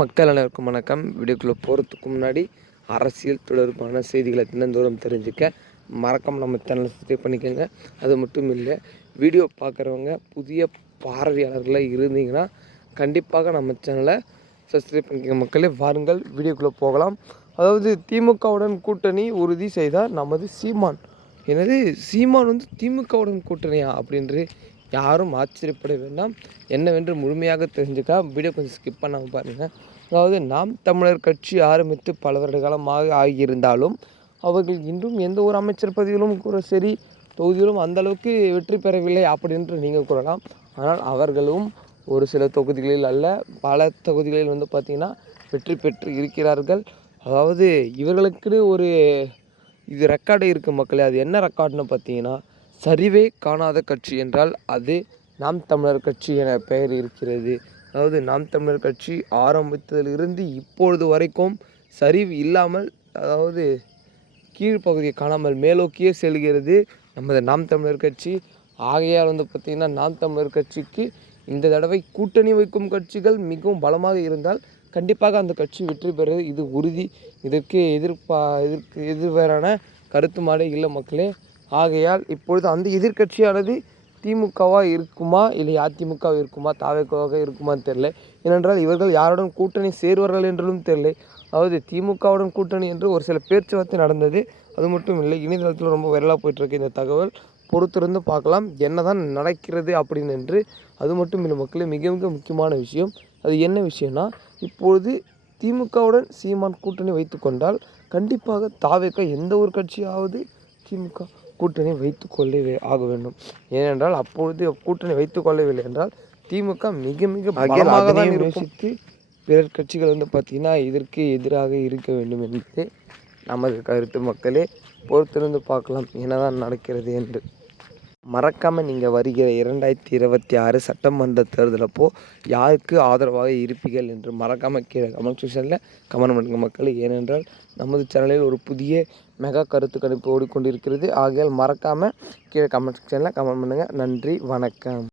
மக்கள் அனைவருக்கும் வணக்கம். வீடியோக்குள்ளே போகிறதுக்கு முன்னாடி அரசியல் தொடர்பான செய்திகளை தினந்தோறும் தெரிஞ்சுக்க மறக்காம நம்ம சேனலை சப்ஸ்கிரைப் பண்ணிக்கோங்க. அது மட்டும் இல்லை வீடியோ பார்க்குறவங்க புதிய பார்வையாளர்களாக இருந்தீங்கன்னா கண்டிப்பாக நம்ம சேனலை சப்ஸ்கிரைப் பண்ணிக்கோங்க. மக்களே வாருங்கள். வீடியோக்குள்ளே போகலாம். அதாவது திமுகவுடன் கூட்டணி உறுதி செய்தார் நமது சீமான். எனது சீமான் வந்து திமுகவுடன் கூட்டணியா அப்படின்று யாரும் ஆச்சரியப்பட வேண்டாம். என்னவென்று முழுமையாக தெரிஞ்சுக்க. வீடியோ கொஞ்சம் ஸ்கிப் பண்ணாமல் பாருங்கள் அதாவது நாம் தமிழர் கட்சி ஆரம்பித்து பல வருட காலமாக ஆகியிருந்தாலும் அவர்கள் இன்றும் எந்த ஒரு அமைச்சர் பதவியிலும் கூட சரி தொகுதியிலும் அந்தளவுக்கு வெற்றி பெறவில்லை அப்படின்று நீங்கள் கூறலாம். ஆனால் அவர்களும் ஒரு சில தொகுதிகளில் அல்ல பல தொகுதிகளில் வந்து பார்த்திங்கன்னா வெற்றி பெற்று இருக்கிறார்கள். அதாவது இவர்களுக்குன்னு ஒரு இது ரெக்கார்டு இருக்குது மக்களே. அது என்ன ரெக்கார்டுன்னு பார்த்தீங்கன்னா சரிவே காணாத கட்சி என்றால் அது நாம் தமிழர் கட்சி என பெயர் இருக்கிறது. அதாவது நாம் தமிழர் கட்சி ஆரம்பித்ததிலிருந்து இப்பொழுது வரைக்கும் சரிவு இல்லாமல் அதாவது கீழ்ப்பகுதியை காணாமல் மேலோக்கியே செல்கிறது. நமது நாம் தமிழர் கட்சி. ஆகையால் வந்து பார்த்திங்கன்னா நாம் தமிழர் கட்சிக்கு இந்த தடவை கூட்டணி வைக்கும் கட்சிகள் மிகவும் பலமாக இருந்தால் கண்டிப்பாக அந்த கட்சி வெற்றி பெறுவது இது உறுதி. இதற்கு எதிர்ப்பா இதற்கு எதிர்வேறான கருத்து மாடே இல்லை மக்களே. ஆகையால் இப்பொழுது அந்த எதிர்க்கட்சியானது திமுகவாக இருக்குமா இல்லை அதிமுக இருக்குமா தாவேக்காவாக இருக்குமான்னு தெரில ஏனென்றால் இவர்கள் யாருடன் கூட்டணி சேருவார்கள் என்றும் தெரில அதாவது திமுகவுடன் கூட்டணி என்று ஒரு சில பேச்சுவார்த்தை நடந்தது. அது மட்டும் இல்லை இணையதளத்தில் ரொம்ப வைரலாக போயிட்டுருக்கு இந்த தகவல். பொறுத்திருந்து பார்க்கலாம் என்ன தான் நடக்கிறது அப்படின்னு என்று. அது மட்டும் இல்லை மக்களே மிக மிக முக்கியமான விஷயம். அது என்ன விஷயம்னா இப்பொழுது திமுகவுடன் சீமான் கூட்டணி வைத்து கொண்டால் கண்டிப்பாக தாவேக்கா எந்த ஒரு கட்சியாவது திமுக கூட்டணி வைத்து கொள்ளவே ஆக வேண்டும். ஏனென்றால் அப்பொழுது கூட்டணி வைத்து கொள்ளவில்லை என்றால் திமுக மிக மிக பலமாக தான் யோசித்து பிறர் கட்சிகள் வந்து பார்த்திங்கன்னா இதற்கு எதிராக இருக்க வேண்டும் என்பது நமது கருத்து மக்களே. பொறுத்திருந்து பார்க்கலாம். என்னதான் நடக்கிறது என்று. மறக்காமல் நீங்கள் வருகிற இரண்டாயிரத்தி இருபத்தி ஆறு சட்டமன்ற தேர்தலப்போ யாருக்கு ஆதரவாக இருப்பீர்கள் என்று மறக்காமல் கீழே கமெண்ட் செக்ஷனில் கமெண்ட் பண்ணுங்கள் மக்கள். ஏனென்றால் நமது சேனலில் ஒரு புதிய மெகா கருத்து கணிப்பு ஓடிக்கொண்டிருக்கிறது. ஆகையால் மறக்காமல் கீழே கமெண்ட் செக்ஷனில் கமெண்ட் பண்ணுங்கள் நன்றி வணக்கம்.